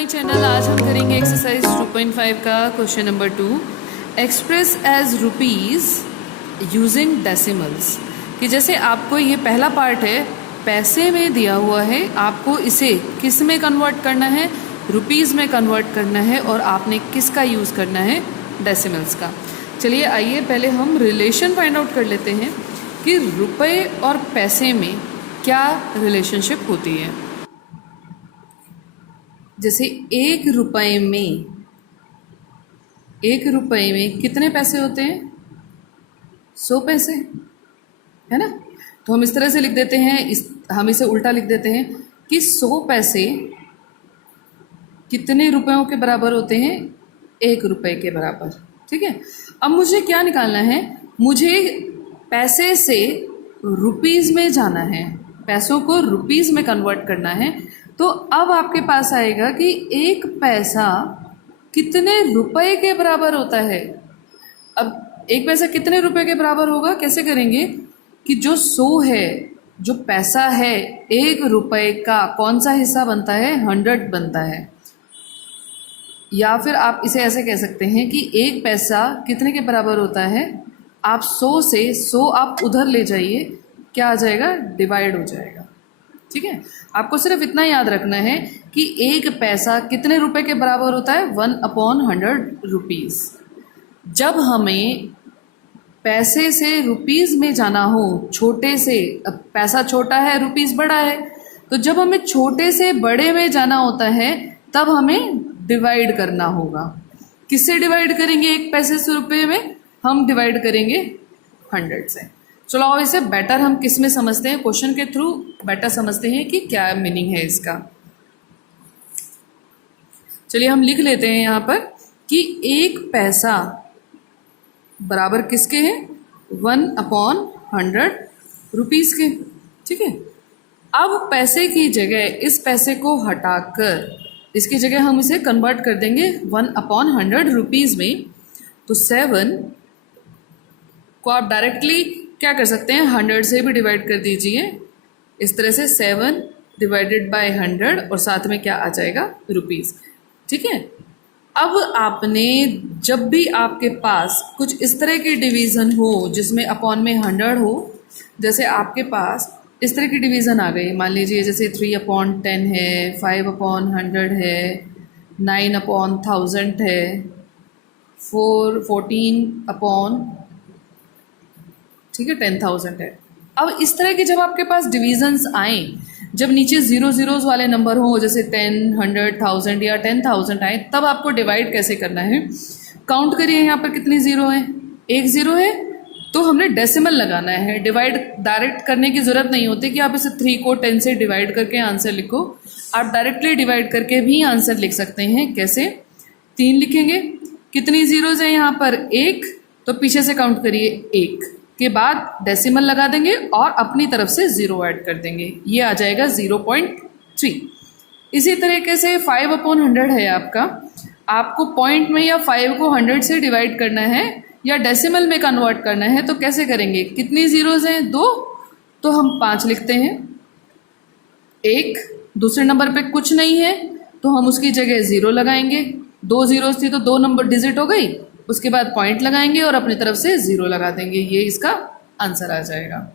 My channel. आज हम करेंगे एक्सरसाइज 2.5 का question number 2, express as rupees using decimals. कि जैसे आपको ये पहला पार्ट है, पैसे में दिया हुआ है, आपको इसे किस में कन्वर्ट करना है, रुपीज़ में कन्वर्ट करना है, और आपने किसका यूज़ करना है, डेसिमल्स का। चलिए आइए पहले हम रिलेशन फाइंड आउट कर लेते हैं कि रुपए और पैसे में क्या रिलेशनशिप होती है। जैसे एक रुपए में कितने पैसे होते हैं? 100 पैसे, है ना। तो हम इस तरह से लिख देते हैं, हम इसे उल्टा लिख देते हैं कि 100 पैसे कितने रुपयों के बराबर होते हैं? 1 रुपए के बराबर। ठीक है। अब मुझे क्या निकालना है, मुझे पैसे से रुपीज़ में जाना है, पैसों को रुपीज़ में कन्वर्ट करना है। तो अब आपके पास आएगा कि 1 पैसा कितने रुपए के बराबर होता है। अब 1 पैसा कितने रुपए के बराबर होगा, कैसे करेंगे कि जो 100 है, जो पैसा है, 1 रुपए का कौन सा हिस्सा बनता है? 100 बनता है। या फिर आप इसे ऐसे कह सकते हैं कि 1 पैसा कितने के बराबर होता है? आप 100 से 100 आप उधर ले जाइए, क्या आ जाएगा? डिवाइड हो जाएगा। ठीक है। आपको सिर्फ इतना याद रखना है कि 1 पैसा कितने रुपए के बराबर होता है? 1/100 रुपीज़। जब हमें पैसे से रुपीज़ में जाना हो, छोटे से, अब पैसा छोटा है, रुपीज़ बड़ा है, तो जब हमें छोटे से बड़े में जाना होता है तब हमें डिवाइड करना होगा। किससे डिवाइड करेंगे? 1 पैसे से रुपये में हम डिवाइड करेंगे 100 से। चलो अब इसे बेटर हम किस में समझते हैं, क्वेश्चन के थ्रू बेटर समझते हैं कि क्या मीनिंग है इसका। चलिए हम लिख लेते हैं यहाँ पर कि 1 पैसा बराबर किसके हैं? 1/100 रुपीज़ के। ठीक है। अब पैसे की जगह इस पैसे को हटाकर इसकी जगह हम इसे कन्वर्ट कर देंगे 1/100 रुपीज़ में। तो 7 को आप डायरेक्टली क्या कर सकते हैं? 100 से भी डिवाइड कर दीजिए। इस तरह से 7 डिवाइडेड बाय 100 और साथ में क्या आ जाएगा? रुपीज़। ठीक है। अब आपने जब भी आपके पास कुछ इस तरह की डिवीज़न हो जिसमें अपॉन में 100 हो, जैसे आपके पास इस तरह की डिवीज़न आ गई, मान लीजिए जैसे 3/10 है, 5/100 है, 9/1000 है, 14/, ठीक है, 10,000 है। अब इस तरह के जब आपके पास डिवीजन्स आए, जब नीचे 0 ज़ीरोज़ वाले नंबर हो, जैसे 10, 100, 1000 या 10,000 आए, तब आपको डिवाइड कैसे करना है? काउंट करिए यहाँ पर कितनी ज़ीरो हैं? 1 ज़ीरो है, तो हमने डेसिमल लगाना है। डिवाइड डायरेक्ट करने की ज़रूरत नहीं होती कि आप इसे 3 को 10 से डिवाइड करके आंसर लिखो। आप डायरेक्टली डिवाइड करके भी आंसर लिख सकते हैं। कैसे? 3 लिखेंगे, कितनी ज़ीरोज़ हैं यहाँ पर? 1, तो पीछे से काउंट करिए, 1 के बाद डेसिमल लगा देंगे और अपनी तरफ से 0 ऐड कर देंगे, ये आ जाएगा 0.3। इसी तरीके से 5/100 है आपका, आपको पॉइंट में या 5 को 100 से डिवाइड करना है या डेसिमल में कन्वर्ट करना है, तो कैसे करेंगे? कितनी ज़ीरोज़ हैं? 2, तो हम 5 लिखते हैं। 1 दूसरे नंबर पे कुछ नहीं है तो हम उसकी जगह 0 लगाएंगे। 2 ज़ीरोज़ थी तो 2 नंबर डिजिट हो गई, उसके बाद पॉइंट लगाएंगे और अपनी तरफ से 0 लगा देंगे, ये इसका आंसर आ जाएगा।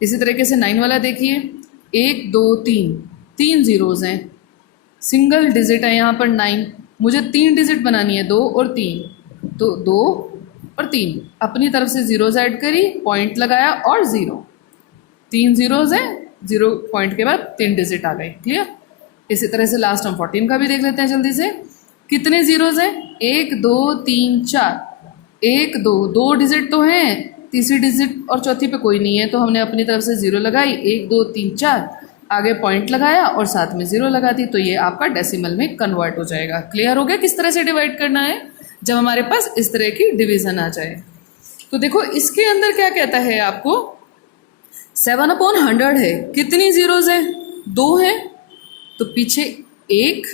इसी तरीके से 9 वाला देखिए, 1, 2, 3 ज़ीरोज़ हैं, सिंगल डिजिट है यहाँ पर 9, मुझे 3 डिजिट बनानी है, 2 और 3, तो 2 और 3 अपनी तरफ से 0 ऐड करी, पॉइंट लगाया और 0, 3 ज़ीरोज़ हैं, 0 पॉइंट के बाद 3 डिजिट आ गए। क्लियर? इसी तरह से लास्ट हम 14 का भी देख लेते हैं जल्दी से। कितने ज़ीरोज़ हैं? 1, 2, 3, 4, 1, 2 डिजिट तो हैं, तीसरी डिजिट और चौथी पे कोई नहीं है, तो हमने अपनी तरफ से 0 लगाई, 1, 2, 3, 4, आगे पॉइंट लगाया और साथ में 0 लगा दी, तो ये आपका डेसिमल में कन्वर्ट हो जाएगा। क्लियर हो गया किस तरह से डिवाइड करना है जब हमारे पास इस तरह की डिवीज़न आ जाए? तो देखो इसके अंदर क्या कहता है आपको, 7/100 है, कितनी ज़ीरोज़ हैं? 2 हैं, तो पीछे 1,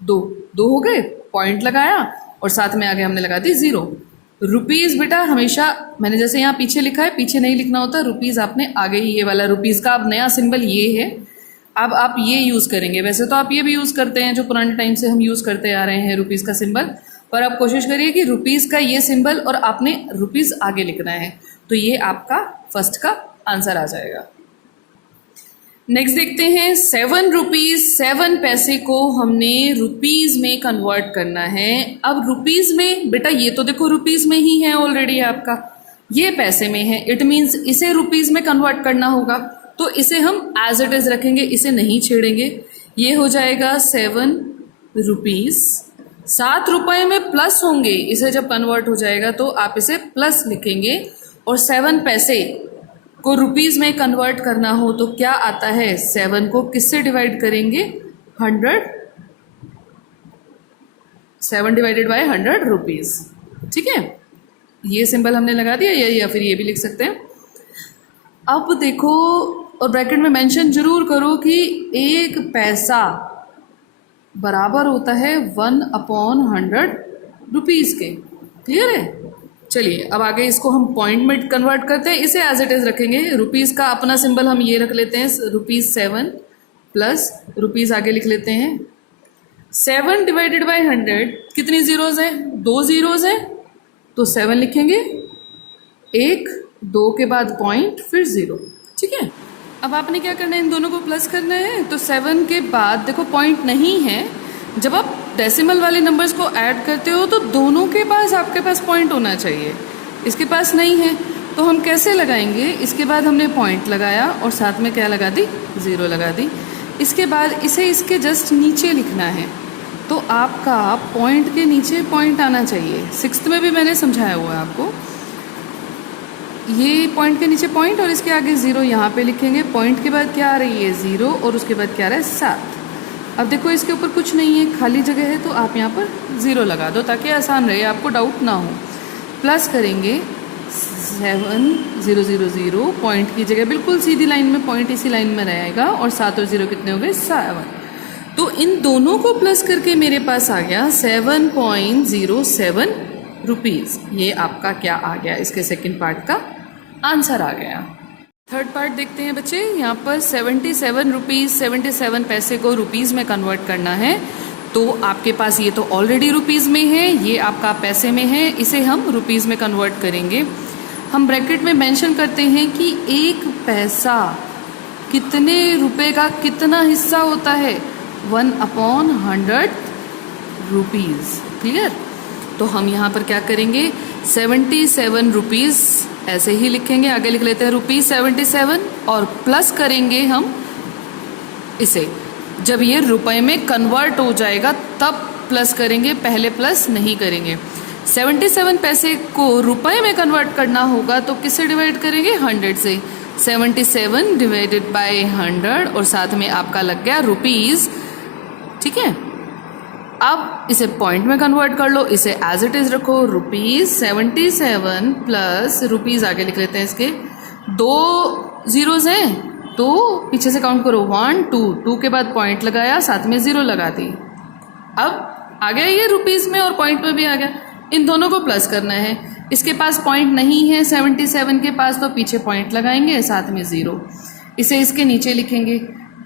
2 हो गए, पॉइंट लगाया और साथ में आगे हमने लगा दी 0। रुपीज़ बेटा हमेशा मैंने जैसे यहाँ पीछे लिखा है, पीछे नहीं लिखना होता, रुपीज़ आपने आगे ही, ये वाला रुपीज़ का अब नया सिंबल ये है, अब आप ये यूज़ करेंगे, वैसे तो आप ये भी यूज़ करते हैं जो पुराने टाइम से हम यूज़ करते आ रहे हैं रुपीज़ का सिंबल, पर आप कोशिश करिए कि रुपीज़ का ये सिंबल और आपने रुपीज़ आगे लिखना है, तो ये आपका फर्स्ट का आंसर आ जाएगा। नेक्स्ट देखते हैं 7 रुपीज़ 7 पैसे को हमने रुपीज़ में कन्वर्ट करना है। अब रुपीज़ में बेटा ये तो देखो रुपीज़ में ही है ऑलरेडी आपका, ये पैसे में है, इट मीन्स इसे रुपीज़ में कन्वर्ट करना होगा, तो इसे हम एज इट इज़ रखेंगे, इसे नहीं छेड़ेंगे। ये हो जाएगा 7 रुपीज़, 7 रुपये में प्लस होंगे, इसे जब कन्वर्ट हो जाएगा तो आप इसे प्लस लिखेंगे। और 7 पैसे को रुपीज़ में कन्वर्ट करना हो तो क्या आता है, 7 को किससे डिवाइड करेंगे, 100, 7 डिवाइडेड बाय 100 रुपीज़। ठीक है, ये सिंबल हमने लगा दिया, या फिर ये भी लिख सकते हैं। अब देखो, और ब्रैकेट में मेंशन जरूर करो कि 1 पैसा बराबर होता है 1/100 रुपीज़ के। क्लियर है? चलिए अब आगे इसको हम पॉइंट में कन्वर्ट करते हैं, इसे एज इट इज़ रखेंगे। रुपीज़ का अपना सिंबल हम ये रख लेते हैं, ₹7 प्लस रुपीज़ आगे लिख लेते हैं। 7 डिवाइडेड बाय 100 कितनी ज़ीरोज़ है, 2 ज़ीरोज़ है, तो 7 लिखेंगे, 1 2 के बाद पॉइंट फिर 0। ठीक है, अब आपने क्या करना है, इन दोनों को प्लस करना है। तो 7 के बाद देखो पॉइंट नहीं है, जब आप डेसिमल वाले नंबर्स को ऐड करते हो तो दोनों के पास आपके पास पॉइंट होना चाहिए, इसके पास नहीं है, तो हम कैसे लगाएंगे। इसके बाद हमने पॉइंट लगाया और साथ में क्या लगा दी, 0 लगा दी। इसके बाद इसे इसके जस्ट नीचे लिखना है, तो आपका पॉइंट के नीचे पॉइंट आना चाहिए। 6th में भी मैंने समझाया हुआ है आपको, ये पॉइंट के नीचे पॉइंट और इसके आगे 0 यहाँ पे लिखेंगे। पॉइंट के बाद क्या आ रही है, 0, और उसके बाद क्या आ रहा है, 7। अब देखो इसके ऊपर कुछ नहीं है, खाली जगह है, तो आप यहाँ पर 0 लगा दो ताकि आसान रहे, आपको डाउट ना हो। प्लस करेंगे 7 0 0 0, पॉइंट की जगह बिल्कुल सीधी लाइन में पॉइंट इसी लाइन में रहेगा, और 7 और 0 कितने हो गए, 7। तो इन दोनों को प्लस करके मेरे पास आ गया 7.07 रुपीज़। ये आपका क्या आ गया, इसके सेकंड पार्ट का आंसर आ गया। थर्ड पार्ट देखते हैं बच्चे, यहाँ पर 77 रुपीज़ 77 पैसे को रुपीज़ में कन्वर्ट करना है। तो आपके पास ये तो ऑलरेडी रुपीज़ में है, ये आपका पैसे में है, इसे हम रुपीज़ में कन्वर्ट करेंगे। हम ब्रैकेट में मेंशन करते हैं कि 1 पैसा कितने रुपए का कितना हिस्सा होता है, 1/100 रुपीज़। क्लियर? तो हम यहाँ पर क्या करेंगे, 77 रुपीज़ ऐसे ही लिखेंगे, आगे लिख लेते हैं ₹77 और प्लस करेंगे हम इसे, जब ये रुपए में कन्वर्ट हो जाएगा तब प्लस करेंगे, पहले प्लस नहीं करेंगे। 77 पैसे को रुपए में कन्वर्ट करना होगा तो किससे डिवाइड करेंगे, 100 से। 77 डिवाइडेड बाय 100 और साथ में आपका लग गया रुपीज़। ठीक है, अब इसे पॉइंट में कन्वर्ट कर लो, इसे एज इट इज रखो, ₹77 प्लस रुपीज़ आगे लिख लेते हैं, इसके 2 ज़ीरोज़ हैं तो पीछे से काउंट करो, 1 2 2 के बाद पॉइंट लगाया, साथ में 0 लगा दी। अब आ गया ये रुपीज़ में और पॉइंट में भी आ गया। इन दोनों को प्लस करना है, इसके पास पॉइंट नहीं है 77 के पास, तो पीछे पॉइंट लगाएंगे, साथ में 0, इसे इसके नीचे लिखेंगे।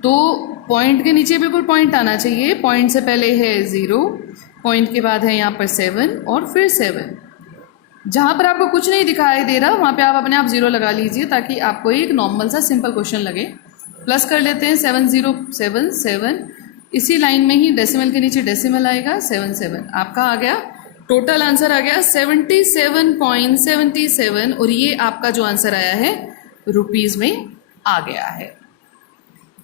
तो पॉइंट के नीचे बिल्कुल पॉइंट आना चाहिए, पॉइंट से पहले है 0, पॉइंट के बाद है यहाँ पर 7 और फिर 7। जहाँ पर आपको कुछ नहीं दिखाई दे रहा वहाँ पे आप अपने आप 0 लगा लीजिए ताकि आपको एक नॉर्मल सा सिंपल क्वेश्चन लगे। प्लस कर लेते हैं 7077, इसी लाइन में ही डेसिमल के नीचे डेसिमल आएगा, 77 आपका आ गया। टोटल आंसर आ गया 77.77 और ये आपका जो आंसर आया है रुपीज़ में आ गया है।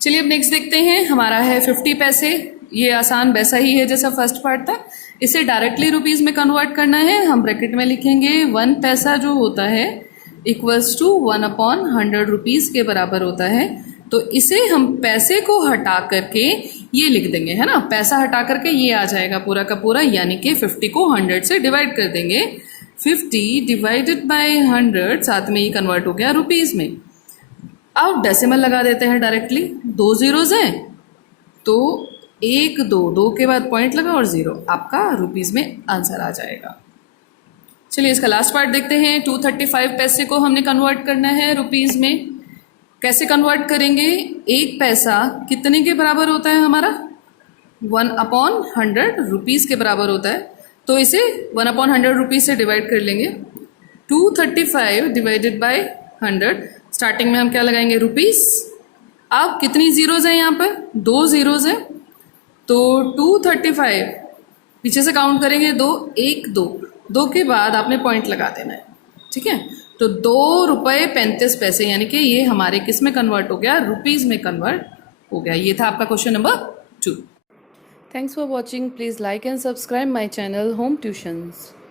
चलिए अब नेक्स्ट देखते हैं, हमारा है 50 पैसे। ये आसान वैसा ही है जैसा फर्स्ट पार्ट था, इसे डायरेक्टली रुपीज़ में कन्वर्ट करना है। हम ब्रैकेट में लिखेंगे 1 पैसा जो होता है इक्वल्स टू 1/100 रुपीज़ के बराबर होता है। तो इसे हम पैसे को हटा करके ये लिख देंगे, है ना, पैसा हटा करके ये आ जाएगा पूरा का पूरा, यानी कि 50 को 100 से डिवाइड कर देंगे। 50 डिवाइडेड बाय 100, साथ में ये कन्वर्ट हो गया रुपीज़ में। अब डेसिमल लगा देते हैं डायरेक्टली, 2 ज़ीरोज़ हैं तो 1 2 2 के बाद पॉइंट लगा और 0, आपका रुपीज़ में आंसर आ जाएगा। चलिए इसका लास्ट पार्ट देखते हैं। 235 पैसे को हमने कन्वर्ट करना है रुपीज़ में। कैसे कन्वर्ट करेंगे? एक पैसा कितने के बराबर होता है हमारा? 1/100 रुपीज़ के बराबर होता है। तो इसे 1/100 रुपीज़ से डिवाइड कर लेंगे। 235 डिवाइडेड बाय 100, स्टार्टिंग में हम क्या लगाएंगे? रुपीज़। अब कितनी ज़ीरोज़ हैं यहाँ पर? 2 ज़ीरोज़ हैं। तो 235 पीछे से काउंट करेंगे, 2 1 2 2 के बाद आपने पॉइंट लगा देना है, ठीक है। तो 2 रुपये 35 पैसे, यानी कि ये हमारे किस में कन्वर्ट हो गया? रुपीज़ में कन्वर्ट हो गया। ये था आपका question number 2। Thanks for watching. Please like and subscribe my channel home tuitions.